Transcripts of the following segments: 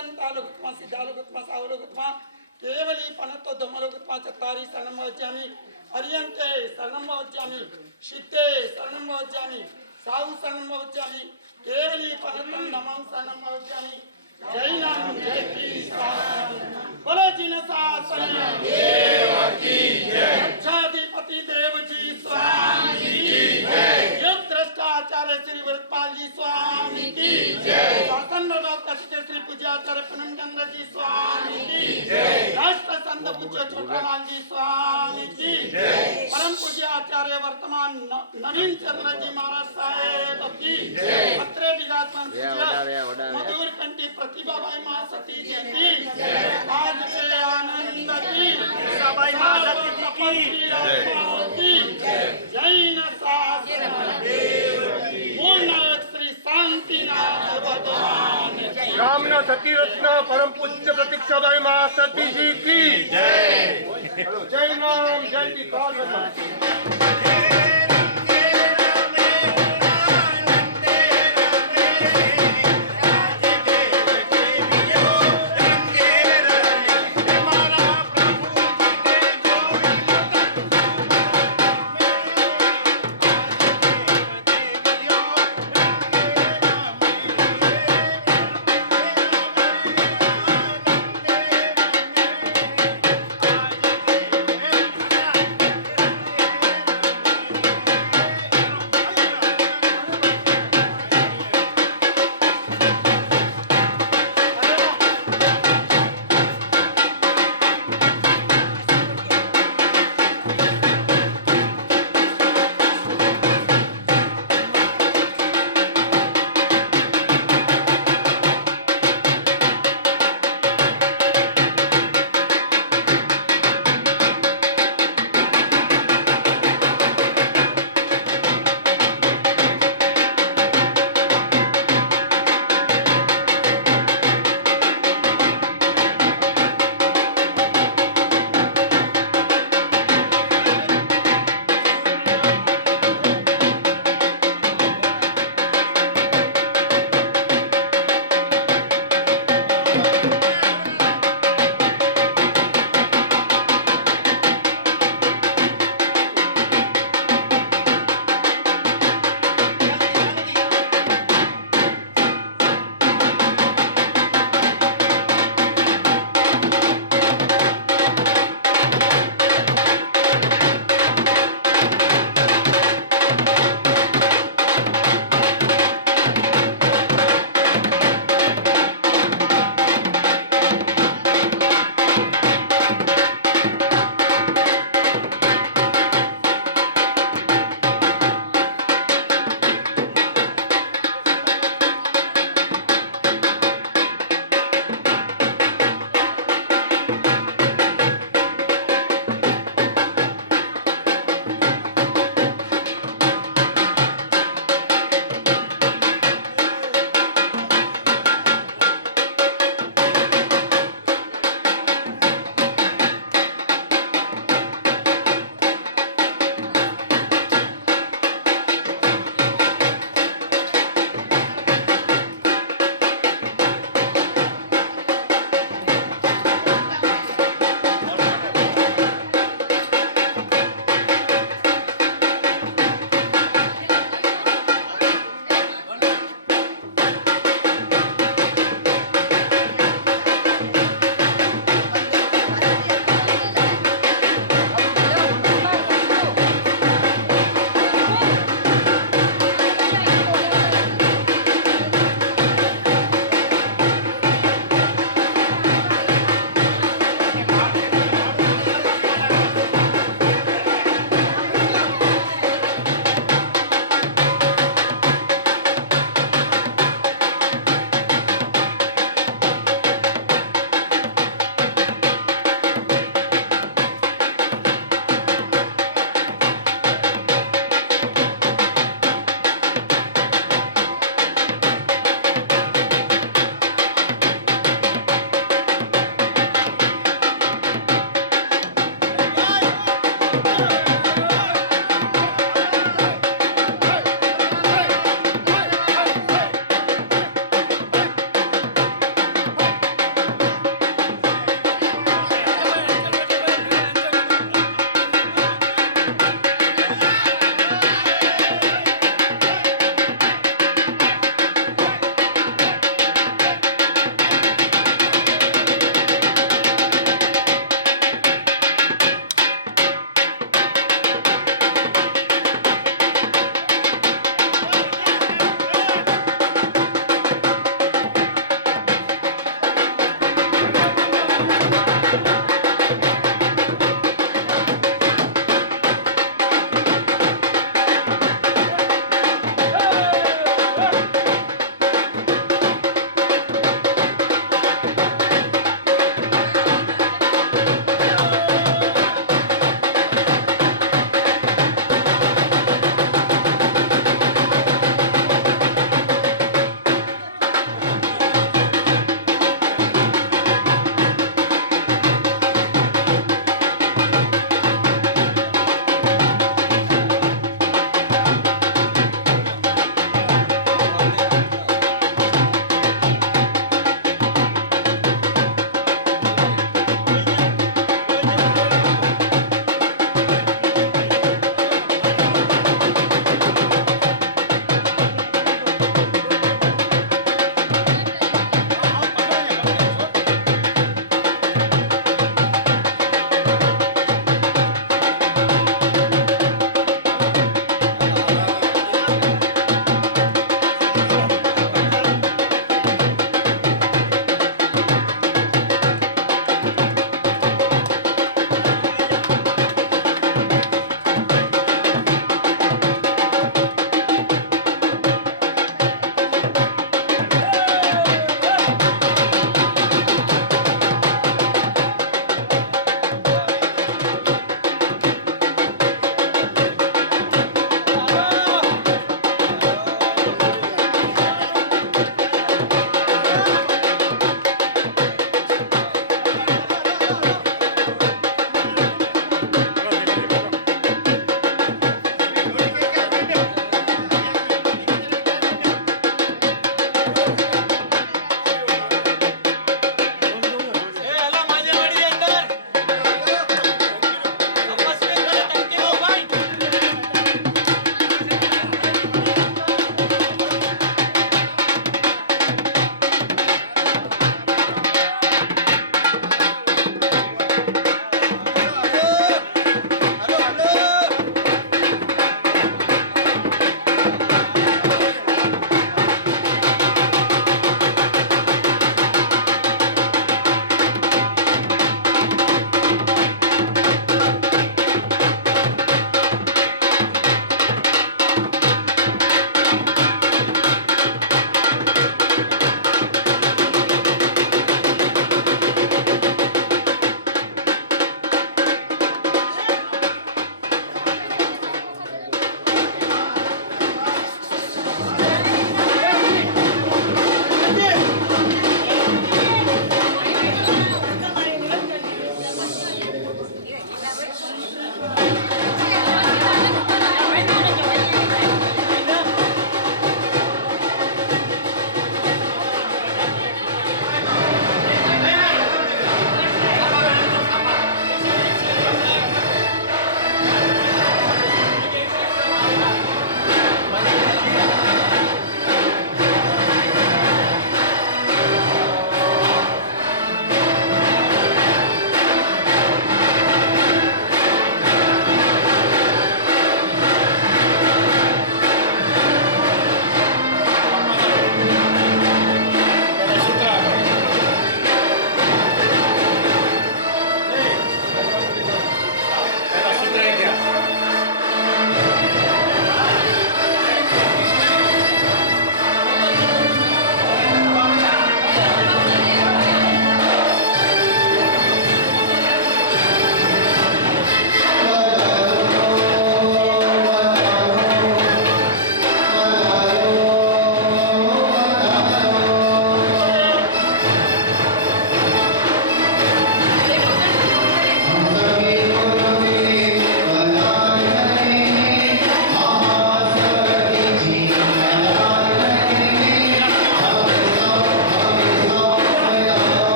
पर्यंतालोकत्मा सिद्धालोकत्मा सावलोकत्मा केवली पनतो धमलोकत्मा चत्तारि शरणं वज्जामि अर्यन्ते शरणं वज्जामि शिते शरणं वज्जामि साहु शरणं वज्जामि केवली पनतं नमं शरणं वज्जामि जय नाम जय कृष्ण बोलो जिनसासन देव की जय अच्छाधिपति देव जी स्वामी की जय योग द्रष्टाचार्य श्री व्रतपाल जी स्वामी की जय शासन कथित श्री पूज्याचार्य पूनमचंद्र जी स्वामी की जय राष्ट्र संत पूज्य छोटालाल जी स्वामी की जय परम पूज्य आचार्य वर्तमान नवीन चंद्र जी महाराज साहेब की जय अत्रे विराजमान मधुर कंठी प्रतिभाबाई महासती जी की आज के आनंद की सबाई महासती की जैन शास्त्र पूर्ण श्री शांतिनाथ भगवान रामना सती रत्न परम पूज्य प्रतीक्षाबाई महासती जी की जय। जय नाम जय की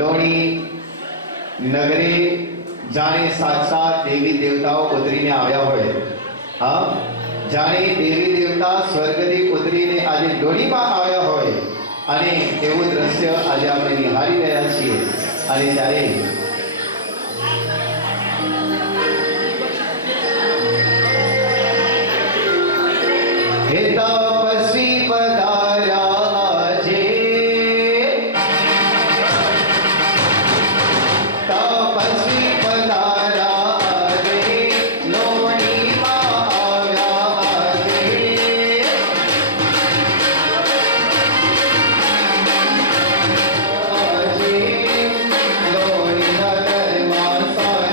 લોણી નગરે જાણે સાક્ષાત દેવી દેવતાઓ ઉતરીને આવ્યા હોય. હા, જાણે દેવી દેવતા સ્વર્ગથી ઉતરીને આજે લોણીમાં આવ્યા હોય અને એવું દ્રશ્ય આજે આપણે નિહાળી રહ્યા છીએ. અને ત્યારે હે તપસ્વી પધાર્યા આજે, તપસ્વી પધાર્યા આજે, લોણીમાં આવ્યા આજે. આજે લોણી નગરમાં સારા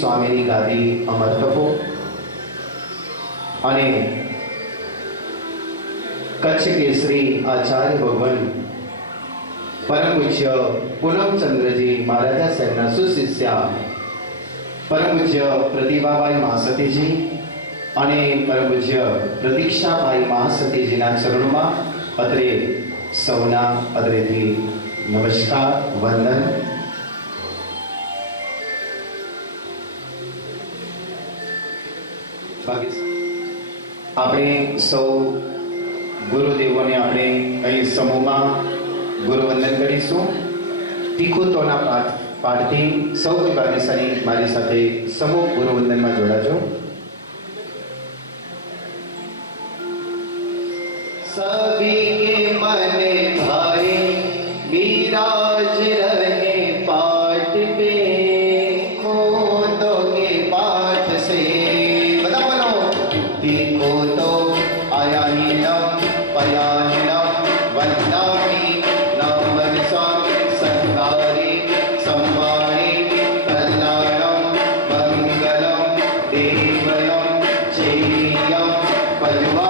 સ્વામીની ગાદી અમર તપો અને કચ્છ કેસરી આચાર્ય ભગવાન પરમ પૂજ્ય પૂનમચંદ્રજી મહારાજા સાહેબના સુશિષ્યા પરમ પૂજ્ય પ્રતિભાભાઈ મહાસતીજી અને પરમ પૂજ્ય પ્રતીક્ષાભાઈ મહાસતીજીના ચરણોમાં અત્રે સૌના અત્રેથી નમસ્કાર વંદન. આપણે સૌ ગુરુદેવોને આપણે અહીં સમૂહમાં ગુરુવંદન કરીશું. ટીકુતોના પાઠથી સૌ ભાગ્યશાળી મારી સાથે સમૂહ ગુરુવંદનમાં જોડાજો. सभी के मन भाए विराज रहे पाठ पे खोदों के पाठ से बता बोलो तिको तो आया ही नम पया ही नम वंदामी नमन स्वामी संगारी सम्मानी कल्याणम मंगलम देवयम चेयम पजवा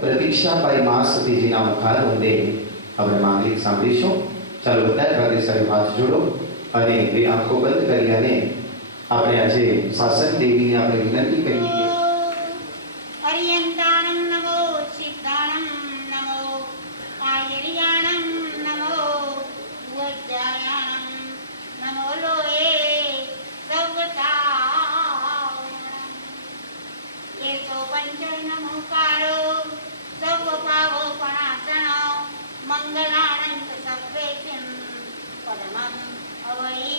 પ્રતીક્ષાભાઈ મહાસતીજીના મુખાર વંદે આપણે માંગલિક સાંભળીશું. ચાલો બધા ભાગ્યશાળી હાથ જોડો અને બે આંખો બંધ કરી અને આપણે આજે શાસન દેવીને આપણે વિનંતી કરીએ. હરિયંતાણં નમો સિદ્ધાણં નમો આયર્યાણં નમો વજ્જાયાણં નમો લોએ સર્વથા એસો પંચન નમોકારો સર્વ ભાવો પણાસણ મંગલાનંદ સર્વેશમ પરમં અવૈ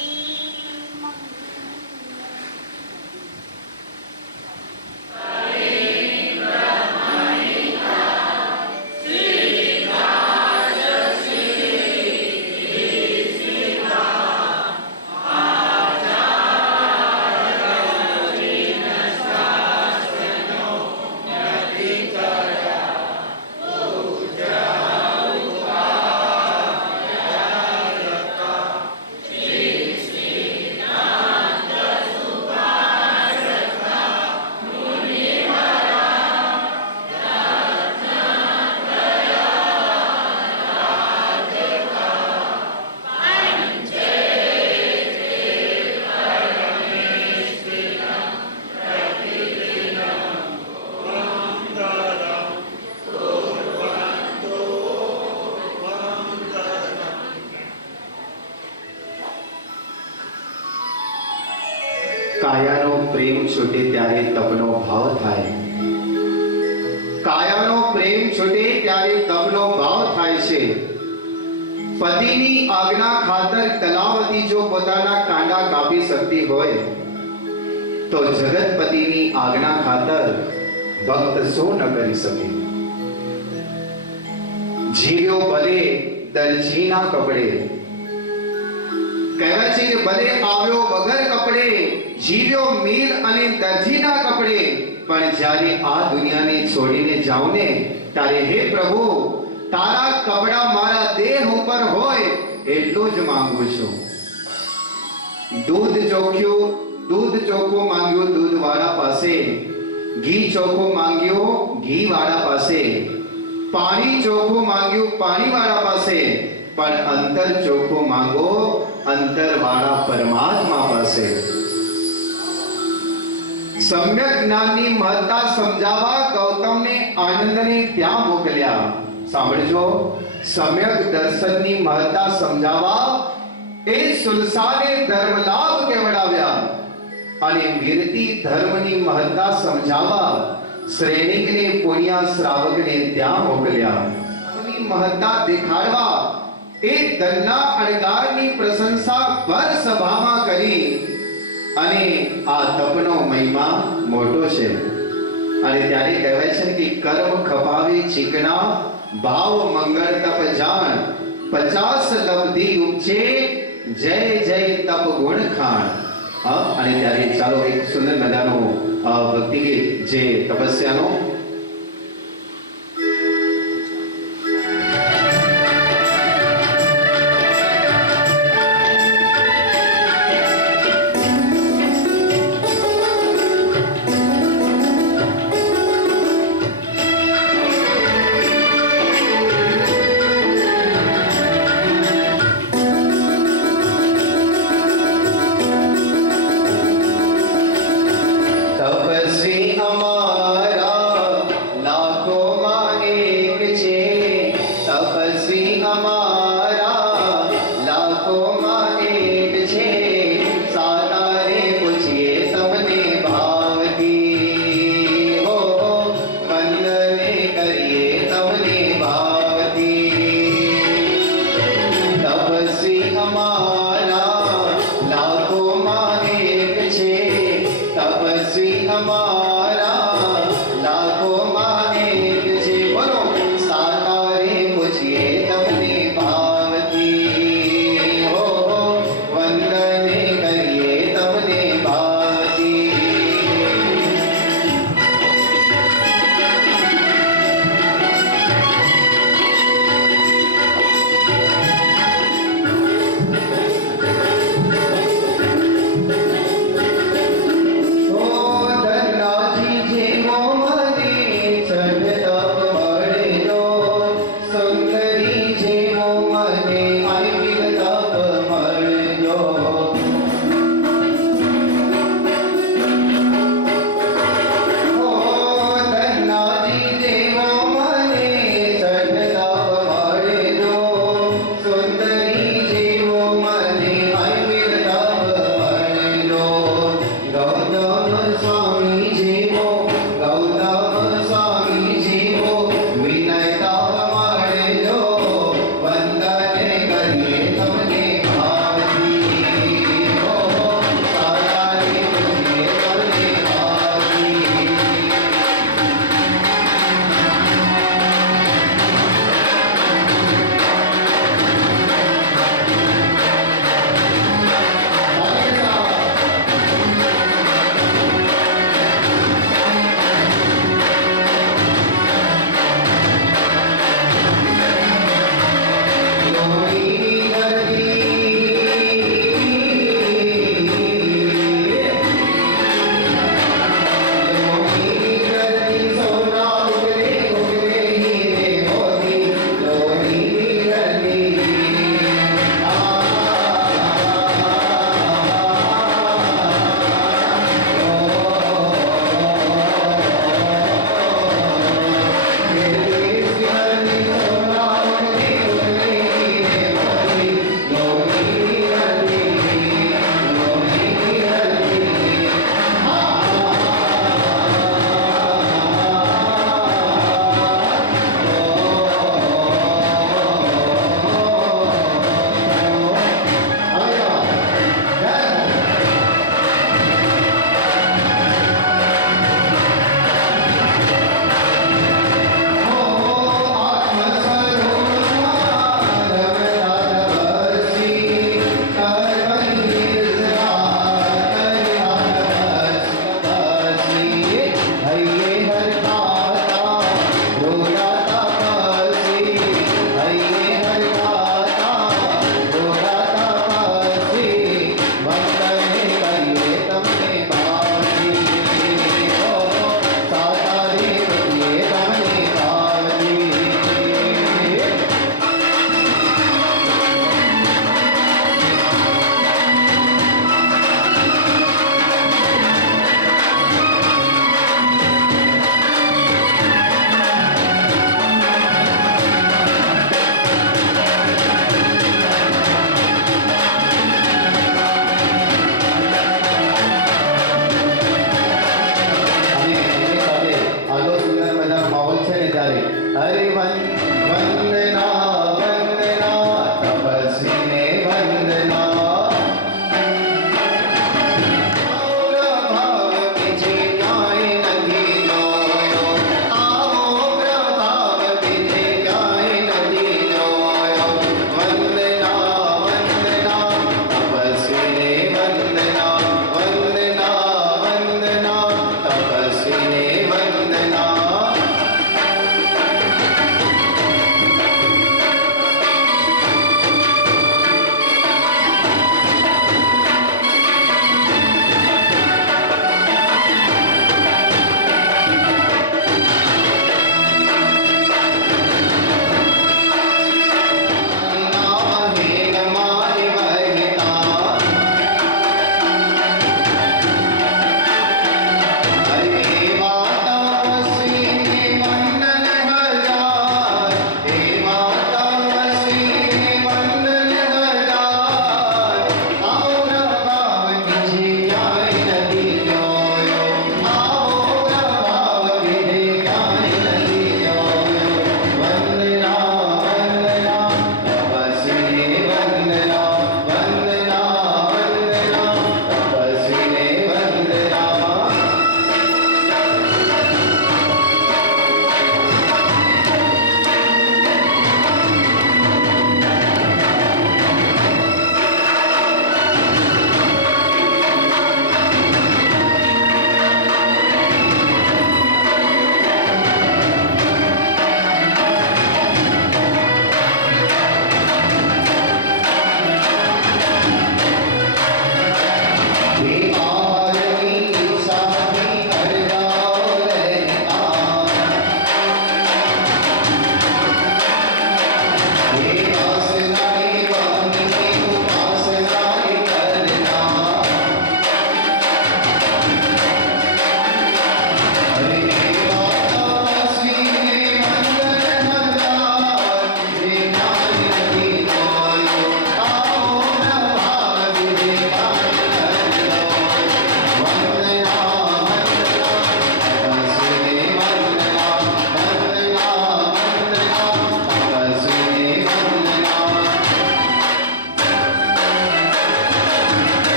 કાયાનો પ્રેમ છૂટે ત્યારે તપનો ભાવ થાય. કાયાનો પ્રેમ છૂટે ત્યારે તપનો ભાવ થાય છે. પતિની આજ્ઞા ખાતર કલાવતી જો પોતાના કાંડા કાપી શકતી હોય તો જગતપતિની આજ્ઞા ખાતર ભક્ત શું ન કરી શકે? જીવ્યો ભલે દરજીના કપડે, કહેવાય છે કે ભલે આવ્યો વગર કપડે, જીવ્યો મીર અને દરજીના કપડે, પણ જ્યારે આ દુનિયાને છોડીને જાઉં ને ત્યારે હે પ્રભુ તારા કપડા મારા દેહ ઉપર હોય એટલું જ માંગુ છું. દૂધ ચોખ્ખું માંગ્યું દૂધ વાળા પાસે, ઘી ચોખ્ખું માંગ્યું ઘી વાળા પાસે, પાણી ચોખ્ખું માંગ્યું પાણી વાળા પાસે, પણ અંતર ચોખ્ખું માંગો અંતર વાળા પરમાત્મા પાસે. સમ્યક જ્ઞાનની મહત્તા સમજાવવા ગૌતમને આનંદને ત્યાં મોકલ્યા. સાંભળજો, સમ્યક દર્શનની મહત્તા સમજાવવા એ સુલસાને ધર્મલાભ કેવડાવ્યા અને વિરતી ધર્મની મહત્તા સમજાવવા શ્રેણિકને પુણ્યા શ્રાવકને ત્યાં મોકલ્યા. ની મહત્તા દેખાડવા એ ધનના અણગારની પ્રશંસા ભર સભામાં કરી અને આ તપનો મહિમા મોટો છે. અને ત્યારે કહેવાય છે કે કર્મ ખપાવે ચીકણા, ભાવ મંગળ તપ જાણ, 50 લબ્ધિ ઉપજે, જય જય તપ ગુણ ખાણ. અને ત્યારે ચાલો એક સુંદર મજાનો ભક્તિ ગીત જે તપસ્યાનો તપસ્વી અમારા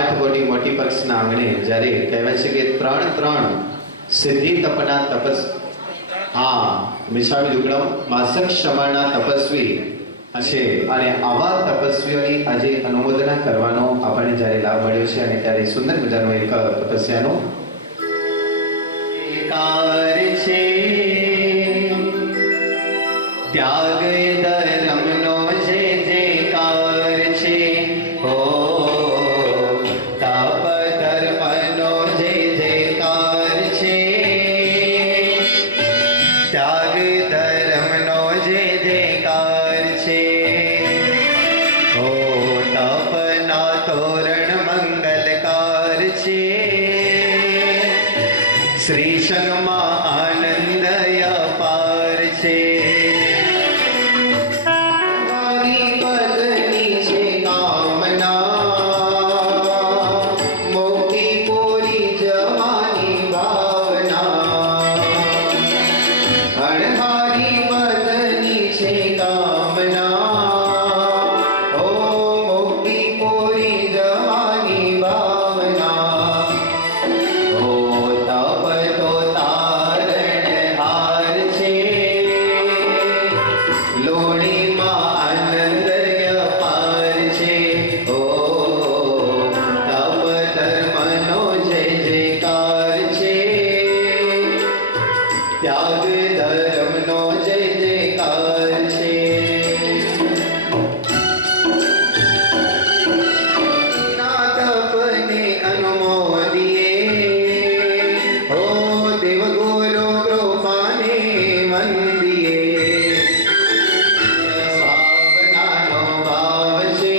8 કોટી મોટી પક્ષના આંગણે જ્યારે કહેવાય છે કે 3 સિદ્ધિ તપના તપસ મિશામી દુગ્ગડમ માસક ક્ષમાના તપસ્વી છે અને આવા તપસ્વીઓની આજે અનુમોદના કરવાનો આપણને જ્યારે લાભ મળ્યો છે અને ત્યારે સુંદર મજાનો એક તપસ્યાનો કાર છે ત્યાગ ધર્મનો જે કાર છે હો તપ ધર્મનો જે કાર છે ત્યાગ ધર્મનો જે કાર છે હો તપના તોરણ મંગલકાર છે શ્રી સંગમાં આનંદ અપાર છે મારી પદની છે કામના મોટી પૂરી જવાની ભાવના અણહારી પદની છે કામના ઓ મોટી પૂરી જવાની ભાવના ઓ તપ તો તારણહાર છે લોણીમાં આનંદ અપાર છે ઓ તપ ધર્મનો જય જયકાર છે ત્યાગ ધર્મનો જય જયકાર છે ના તપને અનુમોદીએ હો દેવગુરુ કૃપાને વંદીએ ભાવનાનો ભાવ છે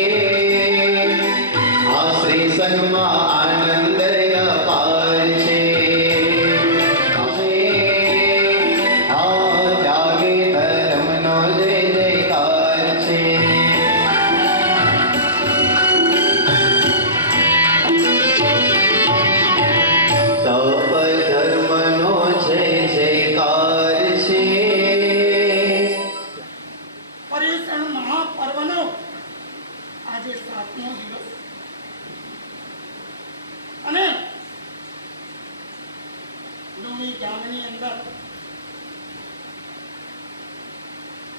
આ શ્રી સંગમાં આનંદ અપાર છે ત્યાગ ધર્મનો જય જયકાર છે તપ ધર્મનો જય જયકાર છે પર્યુષણ મહાપર્વનો આજે 7મો દિવસ અને ડુંગી ગામની અંદર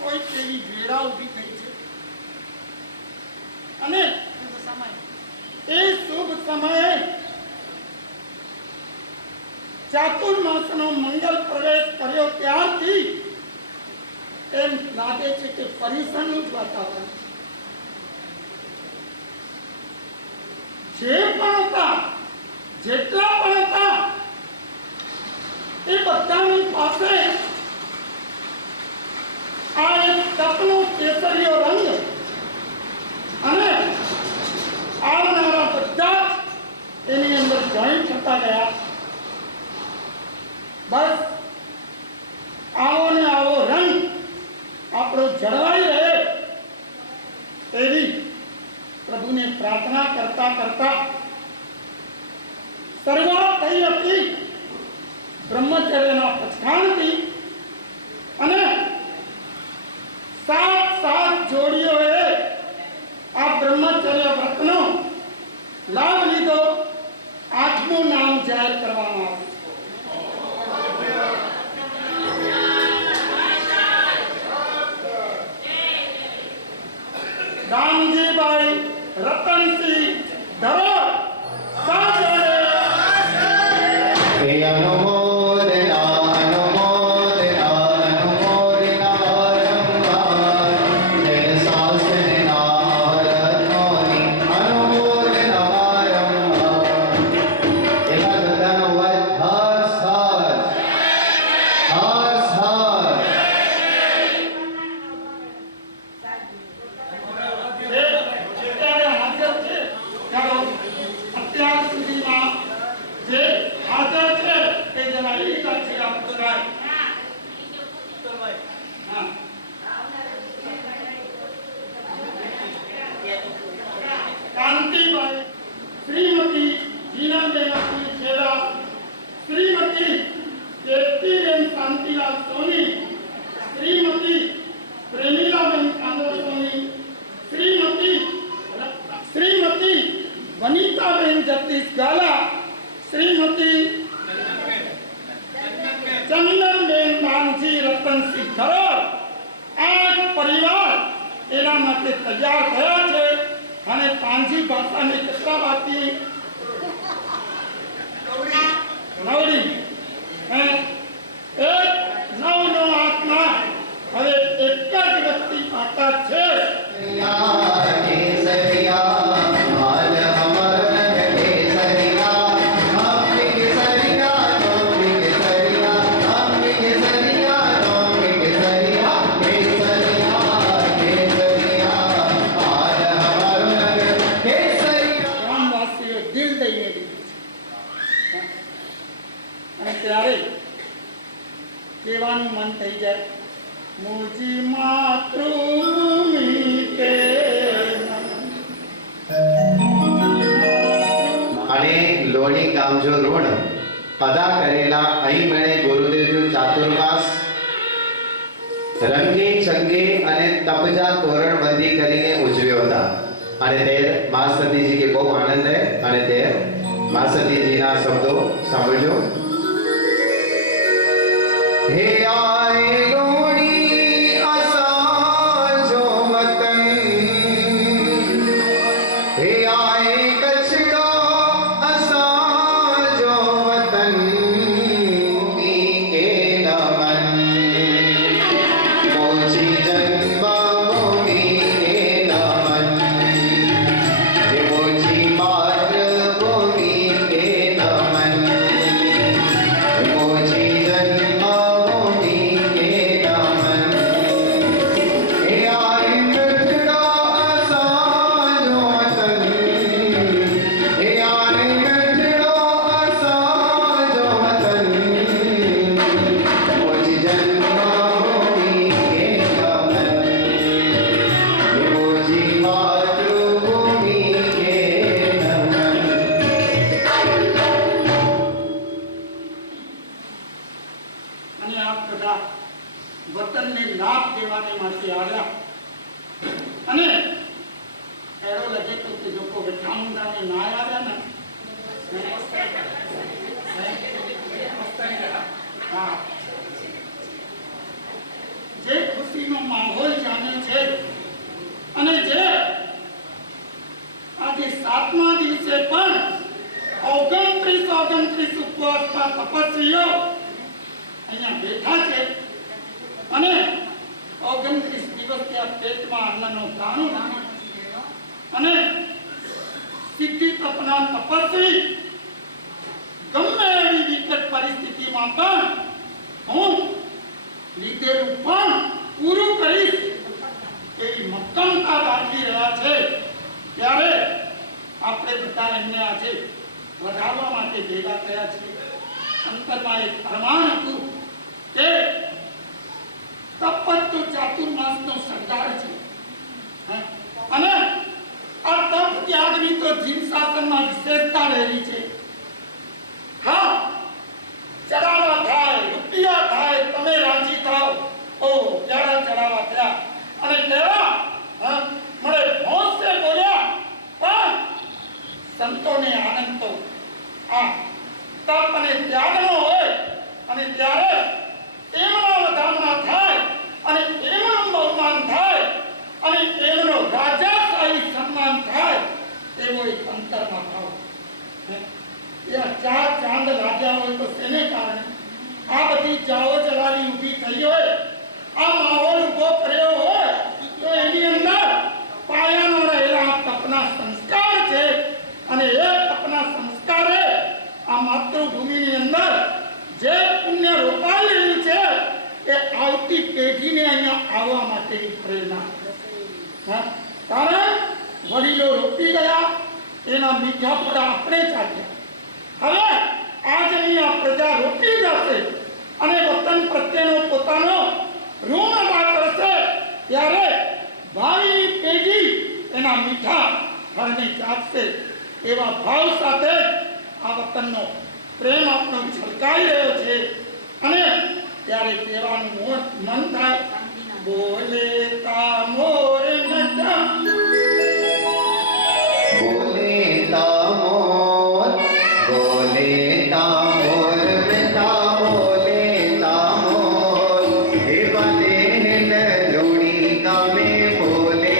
કોઈ એવી વેળા ઊભી થઈ છે અને એ શુભ સમયે ચાતુર્માસનો મંગલ પ્રવેશ કર્યો ત્યારથી એમ લાગે છે કે પર્યુષણનું જ વાતાવરણ છે. જે પણ હતા જેટલા પણ હતા એ બધાની પાસે આ એક તપનો કેસરીયો રંગ અને આવનારા બધા જ એની અંદર જોઈન્ટ થતા ગયા. બસ આવો ને આવો રંગ આપણો જળવાઈ રહે એવી પ્રભુને પ્રાર્થના કરતા કરતા શરૂઆત થઈ હતી બ્રહ્મચર્યના પછાણથી અને 7 જોડીઓએ આ બ્રહ્મચર્ય વ્રતનો લાભ લીધો. 8મું નામ જાહેર કરવામાં આવ્યું. રામજીભાઈ રતનસિંહ ધરોર સાજણે હે અનુમોદના અનુમોદના અનુમોદના વારંવાર જય શાસનના રત્નોની અનુમોદના વારંવાર એવા બધાનો વાત હસ જ્યારે હાજર છે ત્યારે માટે તૈયાર થયા છે અને પાંજી ભાષાની કેટલા વાતી નવડી હે એક નવ આત્મા હવે એક જ વ્યક્તિ આકાર છે ગ્રામવાસીઓ દિલ દઈને દીધું છે. અને ત્યારે કહેવાનું મન થઈ જાય મુજી માતૃભૂમિ કે અને લોણી કામજો ઋણ અદા કરેલા અહીં મેળે ગુરુદેવજો ચાતુર્માસ રંગે ચંગે અને તપજા તોરણબંધી કરીને ઉજવ્યો હતા. અને તે મા સતીજી કે બહુ આનંદ હે અને તે મા સતીજીના શબ્દો સાંભળજો. હે આય લોણી અસાજો વતન, હે આય કચ્છડો અસાજો વતન, ઈ કે નમન મોજી જન્મભૂમિ કે નમન, હે મોજી માતૃભૂમિ કે નમન, હે મોજી જન્મભૂમિ કે નમન, હે આય કચ્છડો અસાજો વતન, હે આય કચ્છડો અસાજો વતન, મોજી જન્મભૂમિ કે નમન, હે મોજી માતૃભૂમિ કે નમન. અને આ બધા વતનને લાભ દેવાને માટે આવ્યા. અને એરો લગે તો કે જો કો બેઠાઉંગાને ના આવ્યા ને હા જે ખુશીનો માહોલ જામે છે અને જે આજે 7મા દિવસે પણ 29 ઉપવાસમાં તપસ્વીઓ અહીંયા બેઠા છે અને 29 દિવસ ત્યાં પેટમાં અન્નનો દાણો અને સિદ્ધિ તપના તપસ્વી ગમે એવી વિકટ પરિસ્થિતિમાં પણ હું લીધેલું પણ પૂરું કરીશ એવી મક્કમતા દાખવી રહ્યા છે. ત્યારે આપણે બધા એમને આજે વધારવા માટે ભેગા થયા છીએ. અંતરમાં એક અરમાન હતું કે તપ તો ચાતુર્માસનો સરદાર છે અને આ તપ ત્યાગની તો જીવ શાસનમાં વિશેષતા રહેલી છે. હા ચડાવા થાય રૂપિયા થાય તમે રાજી થાઓ ઓ ક્યારે ચડાવા થયા અને તેવા મળે મોસે બોલ્યા પણ સંતોને આનંદ તો આ તપ અને ત્યાગનો હોય અને ત્યારે એમના વધામણા થાય અને એમનું બહુમાન થાય અને એમનો રાજાશાહી સન્માન થાય એવો એક અંતરમાં ભાવ. ચાર ચાંદ લાગ્યા હોય તો તેને કારણે આ બધી જાઓ જલાલી ઊભી થઈ હોય આ માહોલ ઉભો કર્યો હોય તો એની અંદર પાયાનો રહેલા તપના સંસ્કાર છે અને એ તપના સંસ્કારે આ માતૃભૂમિની અંદર જે પુણ્ય રોપાઈ રહ્યું છે એ આવતી પેઢીને અહીંયા આવવા માટેની પ્રેરણા. કારણ વડીલો રોપી ગયા એના મીઠા ફળ આપણે ચાખ્યા. હવે આજની આ પ્રજા રોપી જશે અને વતન પ્રત્યેનો પોતાનો ઋણ અદા કરશે ત્યારે ભાવિ પેઢી એના મીઠા ફળને ચાખશે. એવા ભાવ સાથે આ વતનનો પ્રેમ આપણો છલકાઈ રહ્યો છે અને ત્યારે કહેવાનું મન થાય બોલે તા મોર નટા બોલે તા મોર, બોલે તા મોર બેટા, બોલે તા મોર, હે બને ન લોણી ગામે બોલે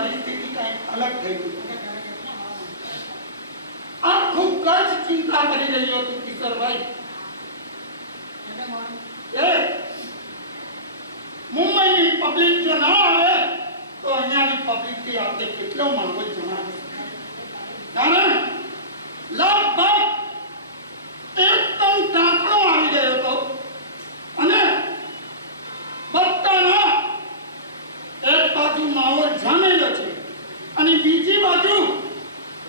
પરિસ્થિતિ કઈ અલગ થઈ ગઈ. આખું કચ્છ ચિંતા કરી રહ્યું હતું કિશોરભાઈ. એ મુંબઈની પબ્લિક જો ના આવે તો અહીંયાની પબ્લિક થી આપણે કેટલો માહોલ જણાવે. કારણ લગભગ એકદમ ટાંકણો આવી ગયો હતો અને બધાના એક બાજુ માહોલ જામેલો છે અને બીજી બાજુ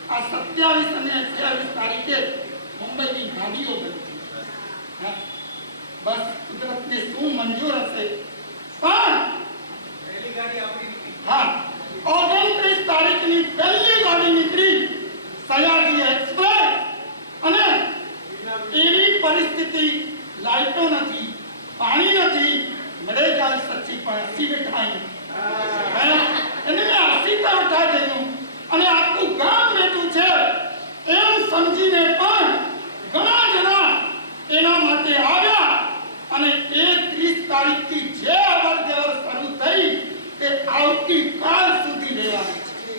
આ 27 અને 28 તારીખે મુંબઈની ગાડીઓ બની છે. બસ કુદરતને શું મંજૂર હશે. પણ હા, 29 તારીખની પહેલી ગાડી નીકળી સયાજી એક્સપ્રેસ અને એવી પરિસ્થિતિ, લાઈટો નથી, પાણી નથી, મળે જાય સચ્ચી પણ હસી બેઠાઈ એને મેં હસીતા ઉઠા દેવું અને આખું ગામ બેઠું છે એમ સમજીને પણ ઘણા જણા એના માટે આવ્યા અને 30 તારીખથી જે અવર જવર શરૂ થઈ તે આવતીકાલ સુધી રહેવાની છે.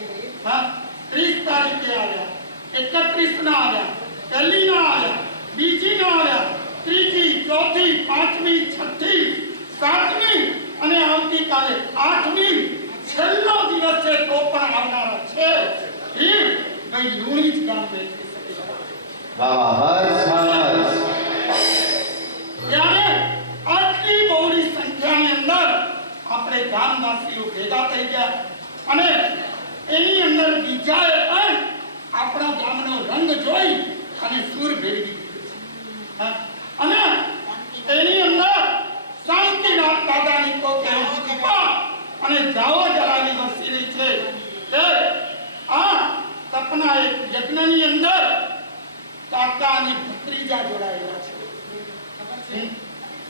હા, 30 તારીખે આવ્યા, 31 ના આવ્યા, પહેલી ના આવ્યા, બીજી ના આવ્યા, ત્રીજી, ચોથી, પાંચમી, છઠ્ઠી, સાતમી અને આવતીકાલે 8મી છેલ્લો દિવસ છે તો પણ આવનારા છે. એ કઈ લુણી જ ગામ બેઠી શકે. હર્ષ હર્ષ. ત્યારે આટલી બહોળી સંખ્યાની અંદર આપણે ગામવાસીઓ ભેગા થઈ ગયા અને એની અંદર બીજાએ પણ આપણા ગામનો રંગ જોઈ અને સૂર ભેળવી દીધું છે. અને એની અંદર શાંતિનાથ દાદાની કોકેની કૃપા અને જાઓ જલાલી વસી રહી છે. તે આ તપના એક યજ્ઞની અંદર કાકા અને ભત્રીજા જોડાયેલા છે.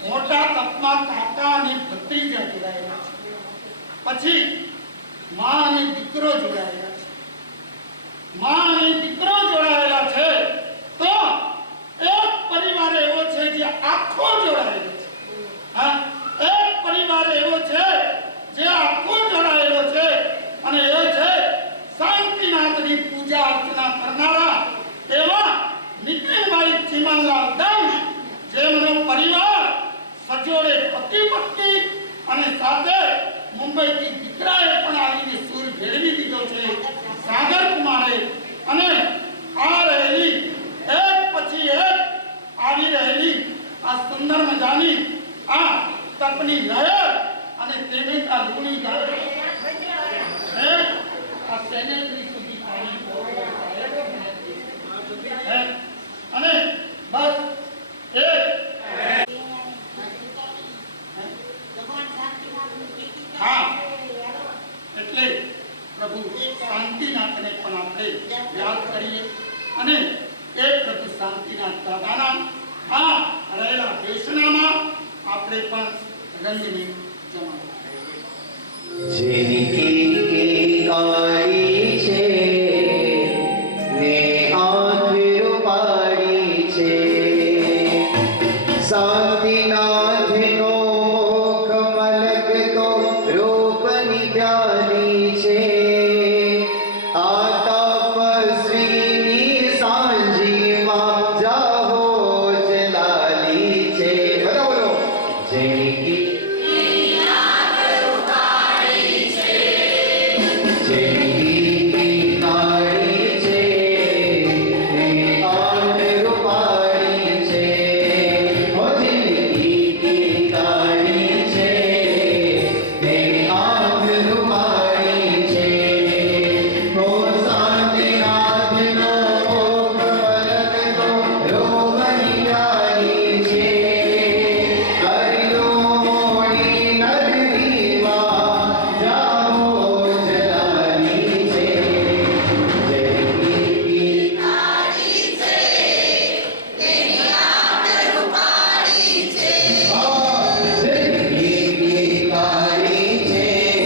મોટા તપમાં કાકા અને ભત્રીજા જોડાયેલા છે. પછી માં અને દીકરો જોડાયેલા છે. માં અને દીકરો જોડાયેલા છે તો એક પરિવાર એવો છે જે આખો જોડાયેલો છે. હા, એક પરિવાર એવો છે જે આખો જોડાયેલો છે અને એ છે શાંતિનાથની પૂજા અર્ચના કરનારા એવા નીતિનભાઈ ચીમનલાલ દંડ, જેમનો પરિવાર સજોડે પતિ પત્ની અને સાથે મુંબઈથી દીકરાએ પણ આવીને સૂર ભેળવી દીધો છે. સાગર કુમારે અને આ રહેલી એક પછી એક આવી રહેલી આ સુંદર મજાની આ તપની લહેર અને તેને આ લુણી ગાડી આ સેનેટરી સુધી પાણી પહોંચે અને બસ હા, એટલે પ્રભુ શાંતિનાથને પણ આપણે યાદ કરીએ અને એ પ્રભુ શાંતિનાથ દાદાના આ રહેલા દેશનામાં આપણે પણ રંગને જમાવીએ. જેની કાળી છે ને આંખ રૂપાળી છે, શાંતિનાથનો મુખ મલકતો રૂપ નિત્યા